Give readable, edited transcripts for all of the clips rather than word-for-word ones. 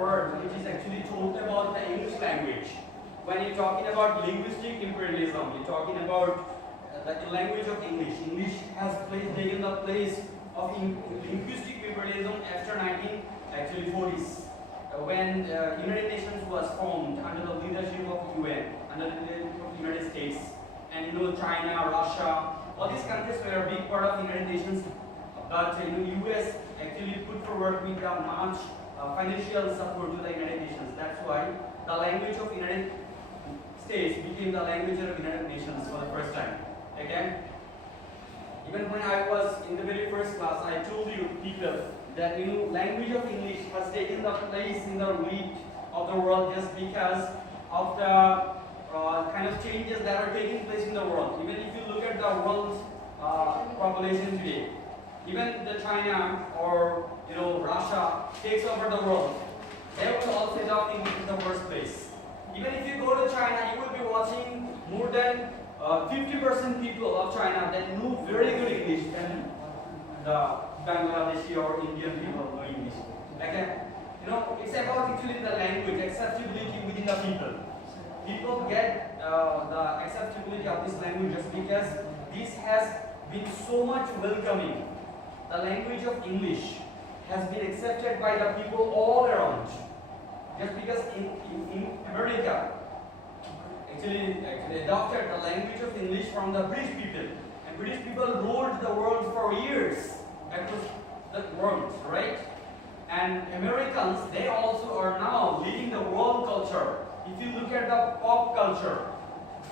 word which is actually told about the English language. When you're talking about linguistic imperialism, you're talking about the language of English. English has taken the place of linguistic imperialism after 1940s, when United Nations was formed under the leadership of UN, under the leadership of United States, and China, Russia, all these countries were a big part of United Nations. But US actually put forward with a much financial support to the United Nations. That's why the language of United States became the language of United Nations for the first time. Okay? Even when I was in the very first class, I told you people that language of English has taken the place in the lead of the world just because of the kind of changes that are taking place in the world. Even if you look at the world's population today, even the China or Russia takes over the world, they will also adopt English in the first place. Even if you go to China, you will be watching more than 50% people of China that know very good English than the Bangladeshi or Indian people know English. Okay? It's about actually the language, acceptability within the people. People get the acceptability of this language just because this has been so much welcoming. The language of English has been accepted by the people all around. Just because in America actually adopted the language of English from the British people, and British people ruled the world for years across the world, right? And Americans, they also are now leading the world culture. If you look at the pop culture,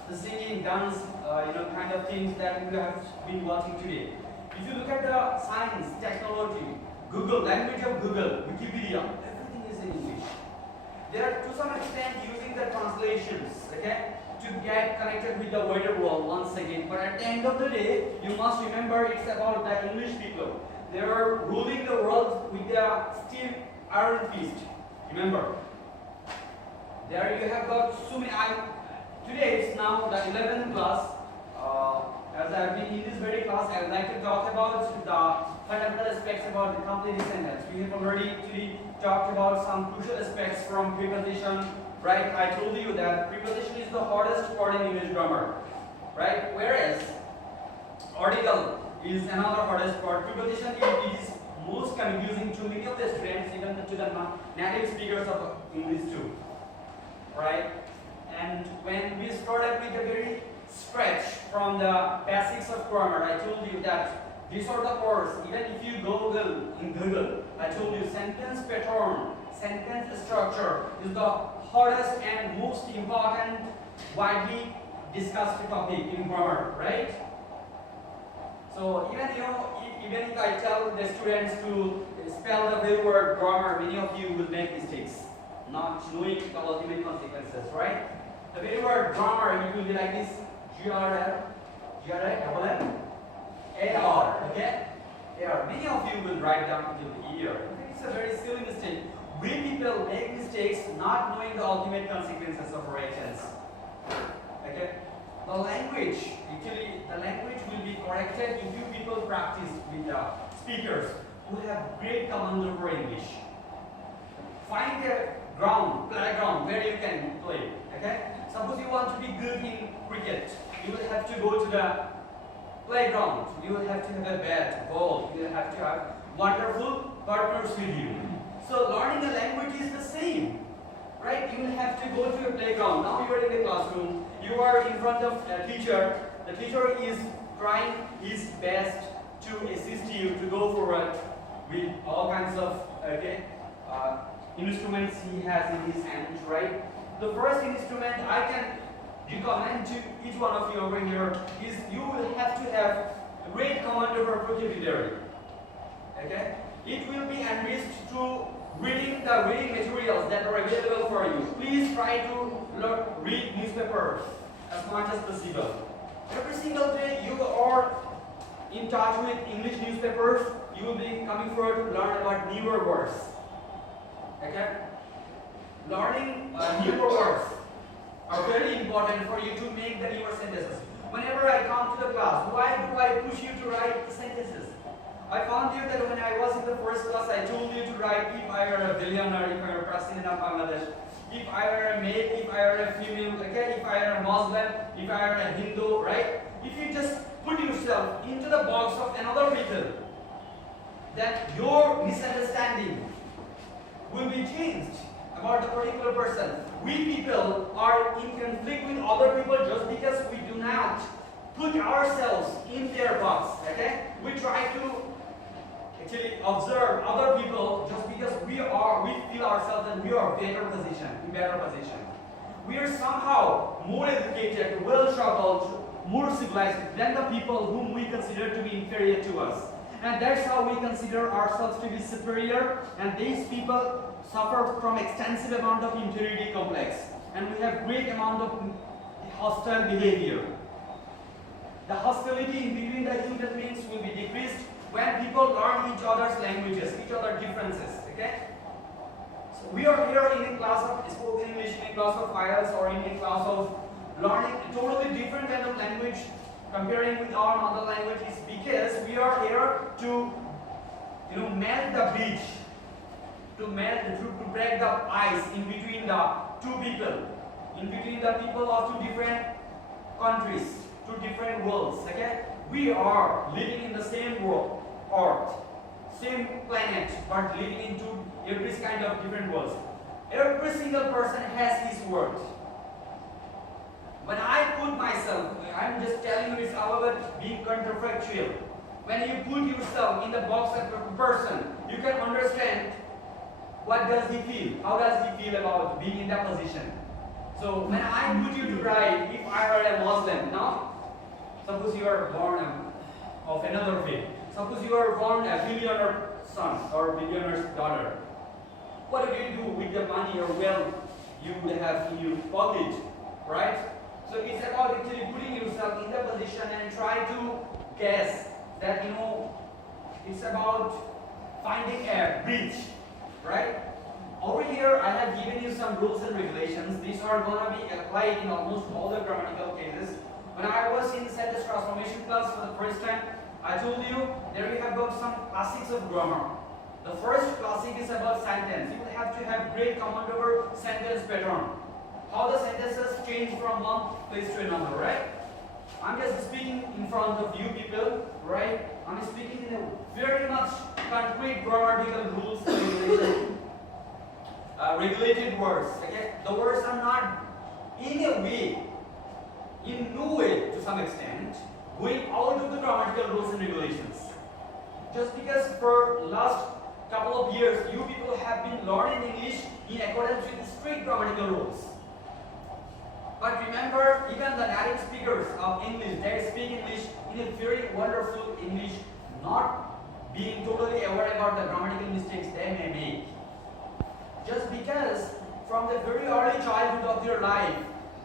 the singing, dance, kind of things that we have been watching today. If you look at the science, technology, Google, language of Google, Wikipedia, everything is in English. They are to some extent using the translations, okay, to get connected with the wider world once again. But at the end of the day, you must remember it's about the English people. They are ruling the world with their steel iron fist. Remember. There you have got so many. Today it's now the 11th class. As I have been in this very class, I would like to talk about the fundamental aspects about the complete sentence. We have already talked about some crucial aspects from preposition, right? I told you that preposition is the hardest part in English grammar, right? Whereas article is another hardest part. Preposition is most confusing to many of the students, even to the native speakers of English too, right? And when we started with the very scratch from the basics of grammar, I told you that these are the words. Even if you Google, I told you sentence pattern, sentence structure is the hardest and most important, widely discussed topic in grammar, right? So even if I tell the students to spell the very word grammar, many of you will make mistakes, not knowing the ultimate consequences, right? The very word grammar, it will be like this: G-R-M, A-R, okay? A-R. Many of you will write down the ear. It's a very silly mistake. We people make mistakes not knowing the ultimate consequences of our actions. Okay? The language will be corrected if you people practice with the speakers who have great command over English. Find a playground where you can play. Okay? Suppose you want to be good in cricket, you will have to go to the playground. You will have to have a bat, ball. You will have to have wonderful partners with you. So learning a language is the same, right? You will have to go to a playground. Now you are in the classroom. You are in front of a teacher. The teacher is trying his best to assist you to go forward with all kinds of instruments he has in his hands, right? The first instrument I can recommend to each one of you over here is you will have to have a great command over vocabulary. Okay? It will be enriched through reading the reading materials that are available for you. Please try to read newspapers as much as possible. Every single day you are in touch with English newspapers, you will be coming forward to learn about newer words. Okay? Learning newer words are very important for you to make the newer sentences. Whenever I come to the class, why do I push you to write sentences? I found you that when I was in the first class, I told you to write if I were a billionaire, if I were president of Bangladesh, if I were a male, if I were a female, okay, if I were a Muslim, if I were a Hindu, right? If you just put yourself into the box of another people, then your misunderstanding will be changed about the particular person. We people are in conflict with other people just because we do not put ourselves in their box, okay? We try to actually observe other people just because we feel ourselves that we are in better position. We are somehow more educated, well traveled, more civilized than the people whom we consider to be inferior to us. And that's how we consider ourselves to be superior, and these people suffer from extensive amount of inferiority complex, and we have great amount of hostile behavior. The hostility in between the human beings will be decreased when people learn each other's languages, each other's differences, okay? So we are here in a class of spoken English, in a class of IELTS, or in a class of learning a totally different kind of language comparing with our mother language, is because we are here to melt the bridge, to break the ice in between the two people, in between the people of two different countries, two different worlds, okay? We are living in the same world, earth, same planet, but living into every kind of different worlds. Every single person has his world. When I put myself, I'm just telling you, it's all about being counterfactual. When you put yourself in the box of a person, you can understand what does he feel, how does he feel about being in that position. So when I put you to write, if I were a Muslim, now, suppose you are born of another faith. Suppose you are born a billionaire son or billionaire's daughter. What do you do with the money or wealth you would have in your pocket, right? So it's about actually putting yourself in the position and try to guess that, it's about finding a bridge, right? Over here, I have given you some rules and regulations. These are going to be applied in almost all the grammatical cases. When I was in sentence transformation class for the first time, I told you there we have got some classics of grammar. The first classic is about sentence. You will have to have great command over sentence pattern. How the sentences change from one place to another, right? I'm just speaking in front of you people, right? I'm speaking in a very much concrete grammatical rules and regulations. Regulated words, okay? The words are not in no way to some extent going out of the grammatical rules and regulations. Just because for last couple of years you people have been learning English in accordance with strict grammatical rules. But remember, even the native speakers of English, they speak English in a very wonderful English, not being totally aware about the grammatical mistakes they may make. Just because from the very early childhood of their life,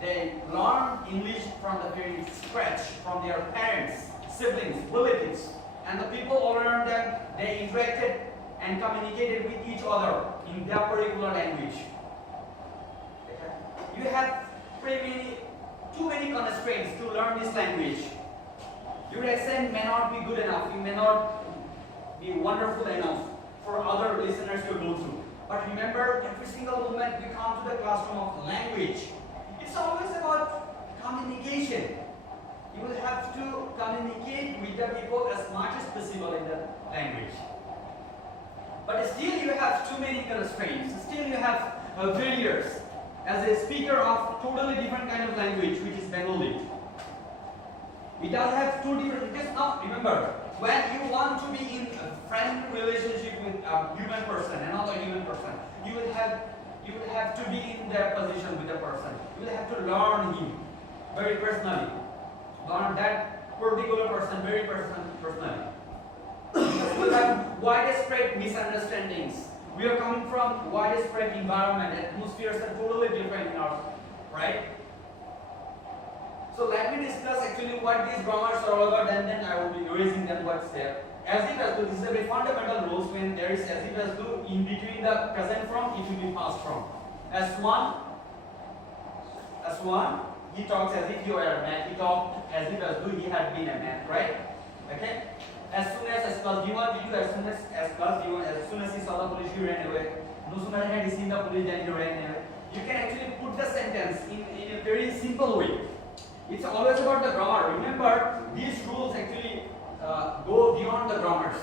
they learn English from the very scratch, from their parents, siblings, relatives, and the people around them, they interacted and communicated with each other in their particular language. You have too many constraints to learn this language. Your accent may not be good enough, you may not be wonderful enough for other listeners to go through. But remember, every single moment we come to the classroom of language, it's always about communication. You will have to communicate with the people as much as possible in the language. But still you have too many constraints, still you have barriers. As a speaker of totally different kind of language, which is Bengali, we does have two different. Because now remember, when you want to be in a friend relationship with a human person, another human person, you will have to be in their position with the person. You will have to learn him very personally, learn that particular person very personally. Because we have widespread misunderstandings. We are coming from widespread environment, atmospheres are totally different in ours, right? So let me discuss actually what these grammars are all about, and then I will be erasing them what's there. As if as though, this is a very fundamental rules. When there is as if as though in between the present from, it will be past from. S1, he talks as if you are a man, he talked as if as though he had been a man, right? Okay? As soon as S plus D1, D2, as soon as S plus D1, as soon as he saw the police, he he ran away. No sooner had he seen the police than he ran away. You can actually put the sentence in a very simple way. It's always about the grammar. Remember, these rules actually go beyond the grammars.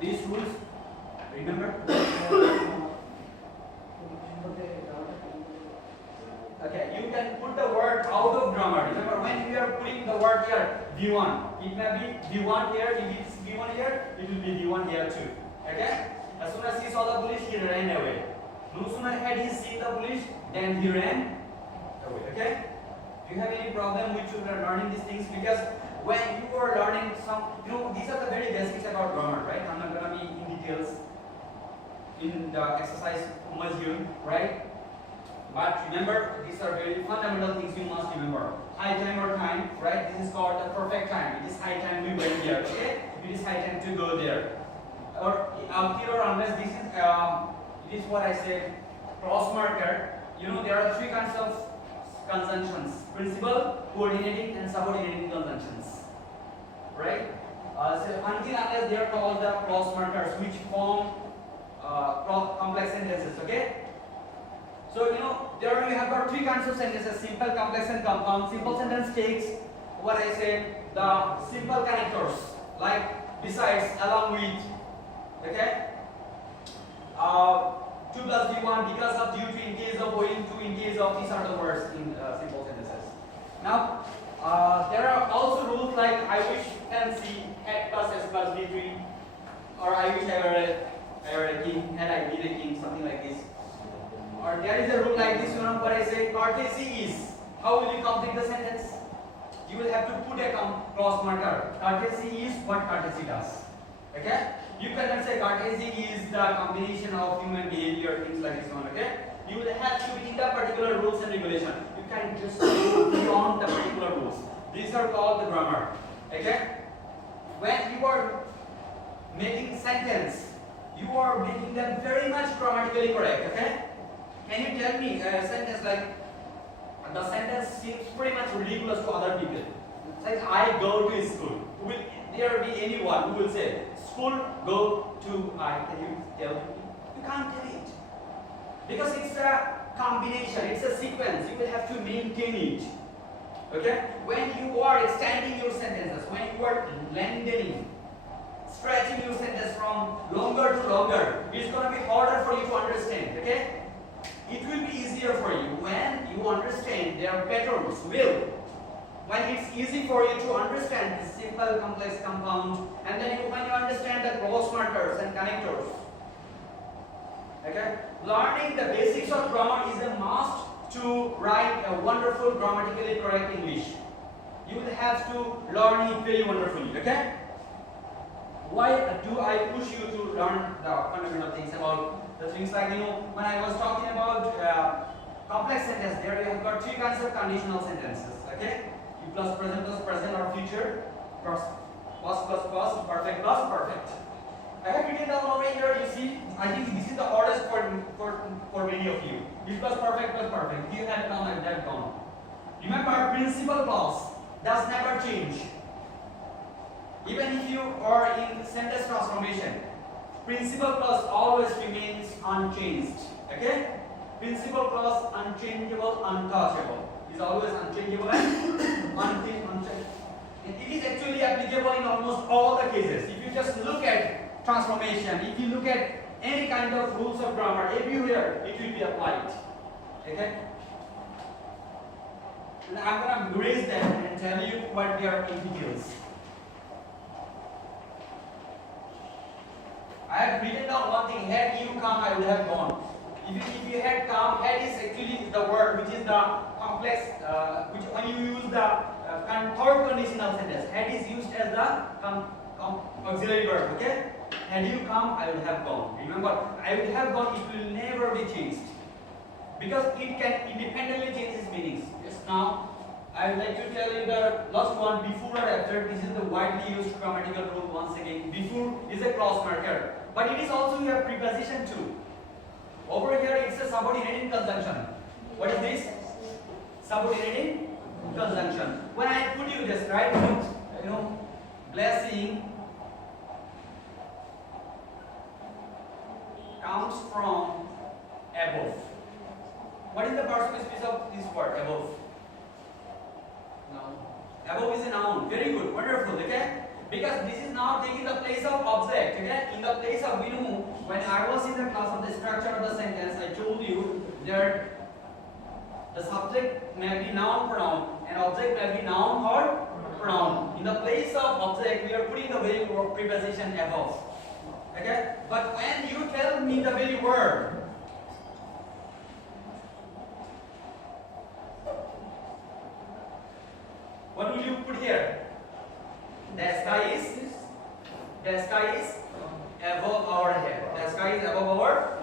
These rules, remember? Okay, you can put the word out of grammar. Remember, when we are putting the word here, V1, it may be V1 here. If it's V1 here, it will be V1 here too. Okay? As soon as he saw the police, he ran away. No sooner had he seen the police, then he ran away. Okay? Do you have any problem with learning these things? Because when you are learning these are the very basics about grammar, right? I'm not gonna be in details in the exercise module, right? But remember, these are very fundamental things you must remember. High time or time, right? This is called the perfect time. It is high time we went here, okay? It is high time to go there. Or here or unless this is, it is what I said, cross marker. There are three kinds of conjunctions: principal, coordinating, and subordinating conjunctions. Right? So until unless they are called the cross markers, which form complex sentences. Okay? So there we have got three kinds of sentences: simple, complex, and compound. Simple sentence takes what I said, the simple connectors like besides, along with. Okay? 2 plus V1, because of, due to, in case of, owing to, in case of, these are the words in simple sentences. Now, there are also rules like I wish and see, had plus S plus V3, or I wish I were a king, had I been a king, something like this. Or there is a rule like this, what I say, courtesy is. How will you complete the sentence? You will have to put a cross marker. Courtesy is what courtesy does. Okay? You cannot say courtesy is the combination of human behavior, things like this one. Okay? You will have to be in the particular rules and regulation. You can just go beyond the particular rules. These are called the grammar. Okay? When you are making sentence, you are making them very much grammatically correct. Okay? Can you tell me a sentence like, the sentence seems pretty much ridiculous to other people? It's like, I go to school. Will there be anyone who will say, school, go to I? Can you tell me? You can't tell it. Because it's a combination, it's a sequence. You will have to maintain it. Okay? When you are extending your sentences, when you are lengthening, stretching your sentence from longer to longer, it's going to be harder for you to understand. Okay? It will be easier for you when you understand their patterns. When it's easy for you to understand the simple, complex, compound, and then when you understand the cross markers and connectors. Okay? Learning the basics of grammar is a must to write a wonderful, grammatically correct English. You will have to learn it very wonderfully. Okay? Why do I push you to learn the fundamental things about the things like, when I was talking about complex sentence, there you have got three kinds of conditional sentences. Okay? Plus present or future, past plus perfect plus perfect. I have written down over here, you see, I think this is the hardest for many of you. If plus perfect, you had gone like that gone. Remember, principal clause does never change. Even if you are in sentence transformation, principal clause always remains unchanged. Okay? Principal clause unchangeable, untouchable. Is always unchangeable and unchangeable. It is actually applicable in almost all the cases. If you just look at transformation, if you look at any kind of rules of grammar, everywhere it will be applied. Okay? And I'm going to erase them and tell you what they are in details. I have written down one thing: had you come, I would have gone. If you had come, had is actually the word which is the complex, which when you use the third conditional sentence, had is used as the auxiliary verb. Okay? Had you come, I would have gone. Remember, I would have gone, it will never be changed. Because it can independently change its meanings. Just now, I would like to tell you the last one, before or after. This is the widely used grammatical rule once again. Before is a cross marker. But it is also you have preposition too. Over here it's a subordinating conjunction. What is this? Subordinating conjunction. When I put you this, right, blessing comes from above. What is the person species of this word above? Noun. Above is a noun. Very good, wonderful. Okay, because this is now taking the place of object. Okay, in the place of when I was in the class of the structure of the sentence, I told you that the subject may be noun pronoun and object may be noun or pronoun. In the place of object, we are putting the very word preposition above. Okay, but when you tell me the very word, what will you put here? The sky is above our head. The sky is above our.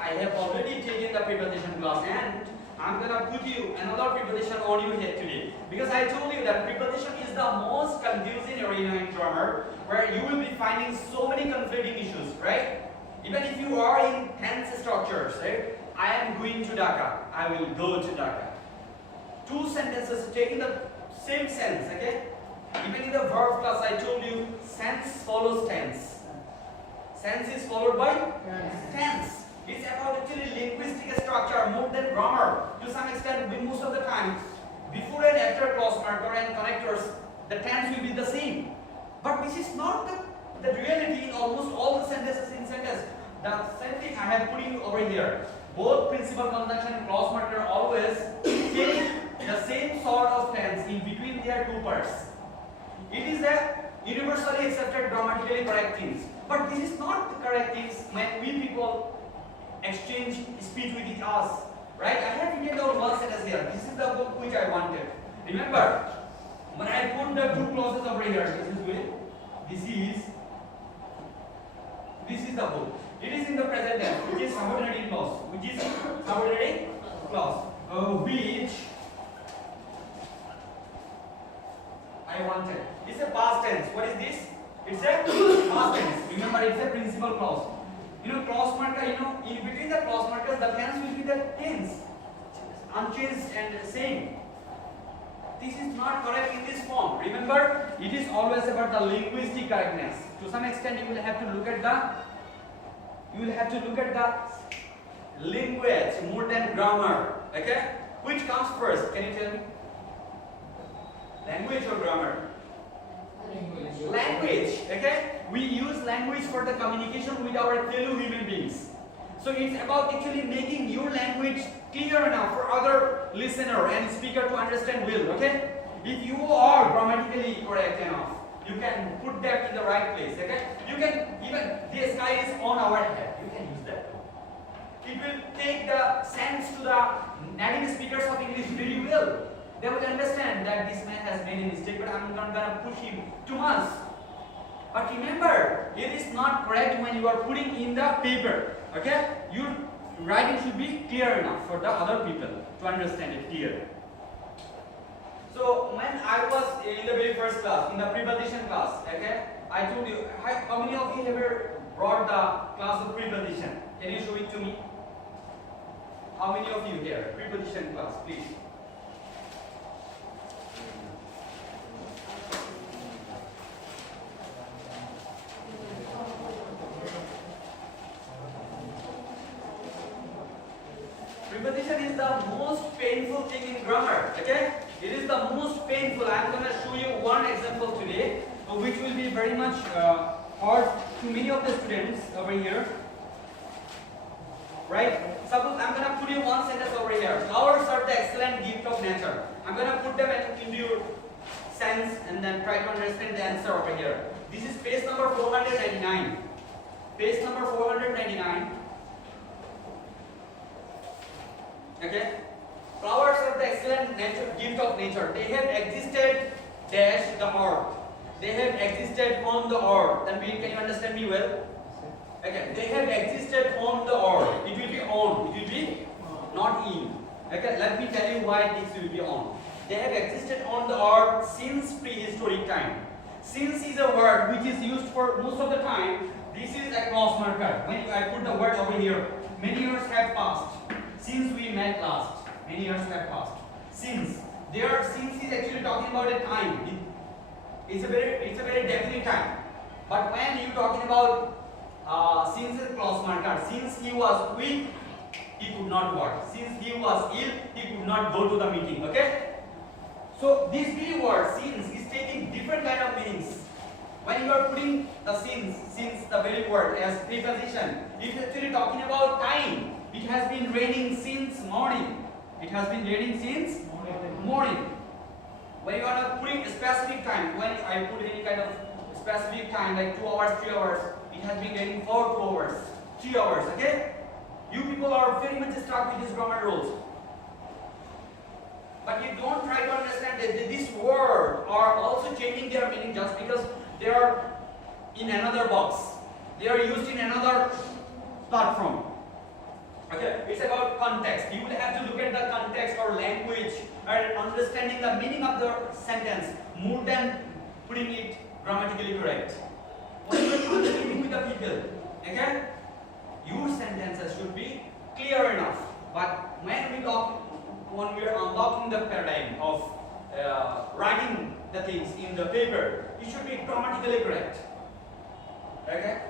I have already taken the preposition class and I'm gonna put you another preposition on your head today, because I told you that preposition is the most confusing arena in grammar, where you will be finding so many conflicting issues, right? Even if you are in tense structures, right? I am going to Dhaka. I will go to Dhaka. Two sentences taking the same sense, okay? Even in the verb class, I told you sense follows tense. Sense is followed by tense. It's about actually linguistic structure more than grammar. To some extent, most of the time, before and after clause marker and connectors, the tense will be the same. But this is not the reality in almost all the sentences in sentence. The same thing I have put you over here. Both principal conjunction and clause marker always take the same sort of tense in between their two parts. It is a universally accepted grammatically correct things. But this is not the correct things when we people exchange speech with each other, right? I have written down one sentence here. This is the book which I wanted. Remember, when I put the two clauses over here, this is the book. It is in the present tense, which is subordinating clause, which I wanted. It's a past tense. What is this? It's a past tense. Remember, it's a principal clause. Clause marker, in between the clause markers, the tense will be the tense, unchanged and same. This is not correct in this form. Remember, it is always about the linguistic correctness. To some extent, you will have to look at the language more than grammar. Okay? Which comes first? Can you tell me? Language or grammar? Language. Okay? We use language for the communication with our fellow human beings. So it's about actually making your language clear enough for other listener and speaker to understand well. Okay? If you are grammatically correct enough, you can put that in the right place. Okay? You can even the sky is on our head. You can use that. It will take the sense to the native speakers of English very well. They will understand that this man has made a mistake, but I'm not gonna push him too much. But remember, it is not correct when you are putting in the paper. Okay? Your writing should be clear enough for the other people to understand it clear. So when I was in the very first class, in the preposition class, okay, I told you, how many of you ever brought the class of preposition? Can you show it to me? How many of you here? Preposition class, please. Preposition is the most painful thing in grammar. Okay? It is the most painful. I am going to show you one example today, which will be very much hard to many of the students over here. Right? Suppose I am going to put you one sentence over here. Flowers are the excellent gift of nature. I am going to put them into your sense and then try to understand the answer over here. This is page number 499. Page number 499. Okay? Flowers are the excellent gift of nature. They have existed dash the earth. They have existed on the earth. And can you understand me well? Okay. They have existed on the earth. It will be on. It will be not in. Okay. Let me tell you why this will be on. They have existed on the earth since prehistoric time. Since is a word which is used for most of the time. This is a cross marker. When I put the word over here, many years have passed. Since we met last, many years have passed. Since is actually talking about a time. It's a very definite time. But when you're talking about since is clause marker. Since he was weak, he could not work. Since he was ill, he could not go to the meeting. Okay? So this very word since is taking different kind of meanings. When you are putting the since the very word as preposition, it is actually talking about time. It has been raining since morning. It has been raining since morning. When you are putting a specific time, when I put any kind of specific time like 2 hours, 3 hours, it has been raining for 2 hours, 3 hours. Okay? You people are very much stuck with these grammar rules. But you don't try to understand that this word are also changing their meaning just because they are in another box. They are used in another platform. Okay, it's about context. You will have to look at the context or language and understanding the meaning of the sentence more than putting it grammatically correct. When you are communicating with the people, okay, your sentences should be clear enough. But when we are unlocking the paradigm of writing the things in the paper, it should be grammatically correct. Okay?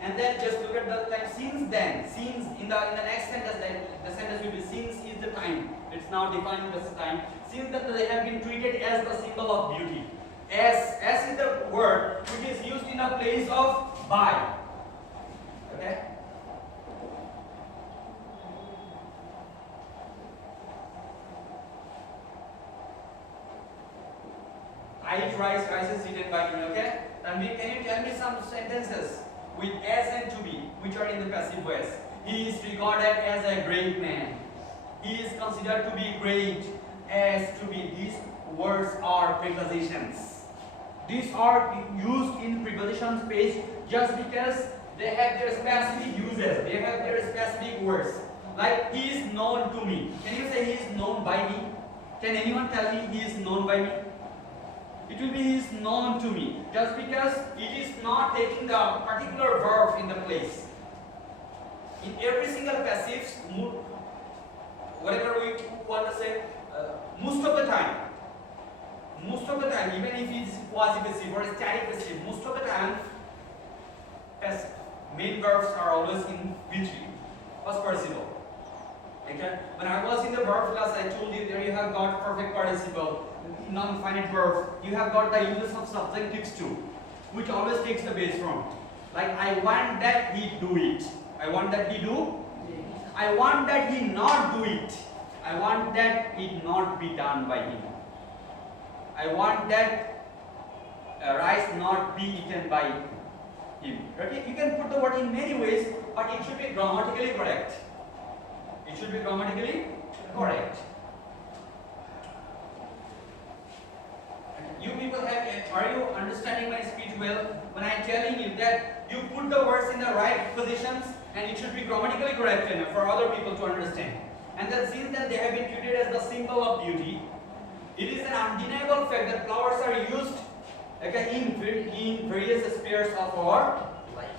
And then just look at the like since then. Since in the next sentence, the sentence will be since is the time. It's now defining the time. Since that they have been treated as the symbol of beauty. As is the word which is used in a place of by. Okay? I eat rice, rice is eaten by me, okay? And can you tell me some sentences with as and to be, which are in the passive voice? He is regarded as a great man. He is considered to be great. As to be, these words are prepositions. These are used in preposition space just because they have their specific uses. They have their specific words. Like he is known to me. Can you say he is known by me? Can anyone tell me he is known by me? It will be he is known to me. Just because it is not taking the particular verb in the place. In every single passive, whatever we want to say, most of the time, even if it is quasi-passive or static passive, most of the time, main verbs are always in V3, past participle. Okay? When I was in the verb class, I told you there you have got perfect participle, non-finite verbs. You have got the uses of subjunctives too, which always takes the base from. Like I want that he do it. I want that he do. I want that he not do it. I want that it not be done by him. I want that rice not be eaten by him. Okay? You can put the word in many ways, but it should be grammatically correct. It should be grammatically correct. You people are you understanding my speech well? When I am telling you that you put the words in the right positions and it should be grammatically correct enough for other people to understand. And then since that they have been treated as the symbol of beauty, it is an undeniable fact that flowers are used in various spheres of our life.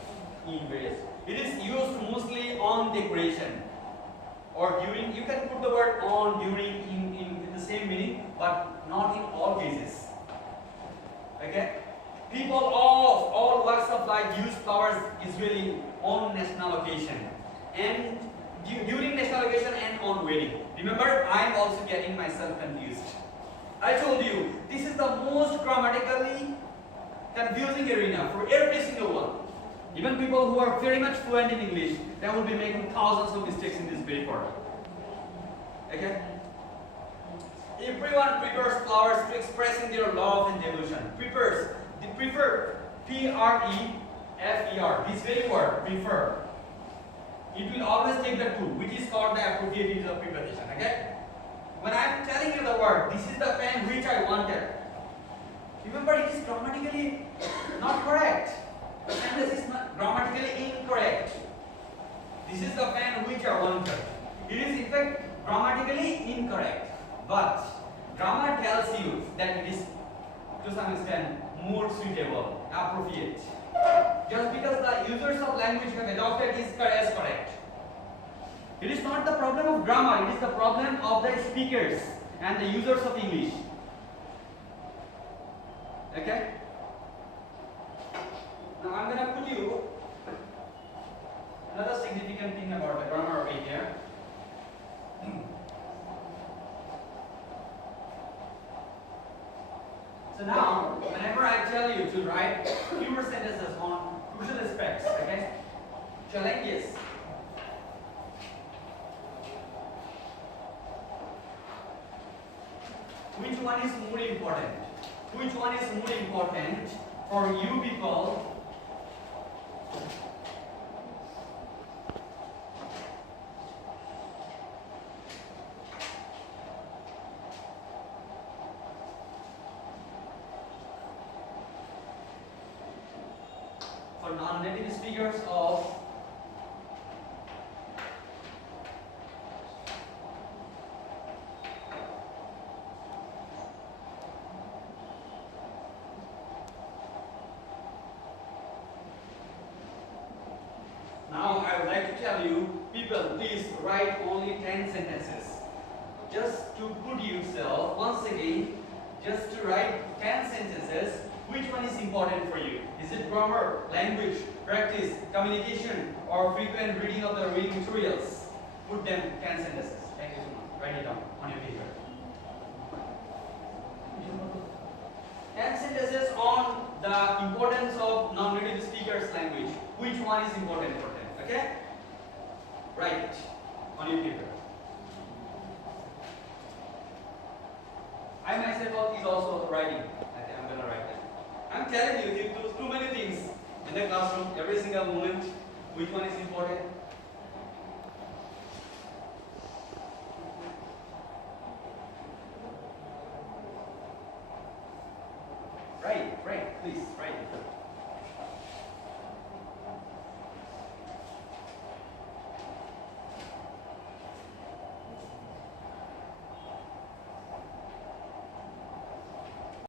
It is used mostly on decoration or during. You can put the word on, during in the same meaning, but not in all cases. Okay? People of all walks of life use flowers usually on national occasion and during national occasion and on wedding. Remember, I am also getting myself confused. I told you, this is the most grammatically confusing arena for every single one. Even people who are very much fluent in English, they will be making thousands of mistakes in this very part. Okay? Everyone prefers flowers to expressing their love and devotion. Prefers. They prefer. P-R-E-F-E-R. This very word, prefer. It will always take the two, which is called the appropriate use of preposition. Okay? When I am telling you the word, this is the pen which I wanted. Remember, it is grammatically not correct. The sentence is not grammatically incorrect. This is the pen which I wanted. It is in fact grammatically incorrect. But grammar tells you that it is to some extent more suitable, appropriate. Just because the users of language have adopted this as correct. It is not the problem of grammar, it is the problem of the speakers and the users of English. Okay? I'm gonna put you another significant thing about the grammar over here. So now, whenever I tell you to write fewer sentences on crucial aspects, okay, challenges, which one is more important? Which one is more important for you people? For non-native speakers of now, I would like to tell you, people, please write only 10 sentences. Just to put yourself, once again, just to write 10 sentences. Which one is important for you? Is it grammar, language, practice, communication, or frequent reading of the reading materials? Put them 10 sentences. Thank you so much. Write it down on your paper. 10 sentences on the importance of non-native speakers' language. Which one is important for them? Okay? Write it on your paper. I myself is also writing. I think I'm gonna write that. I'm telling you, there are too many things in the classroom, every single moment. Which one is important?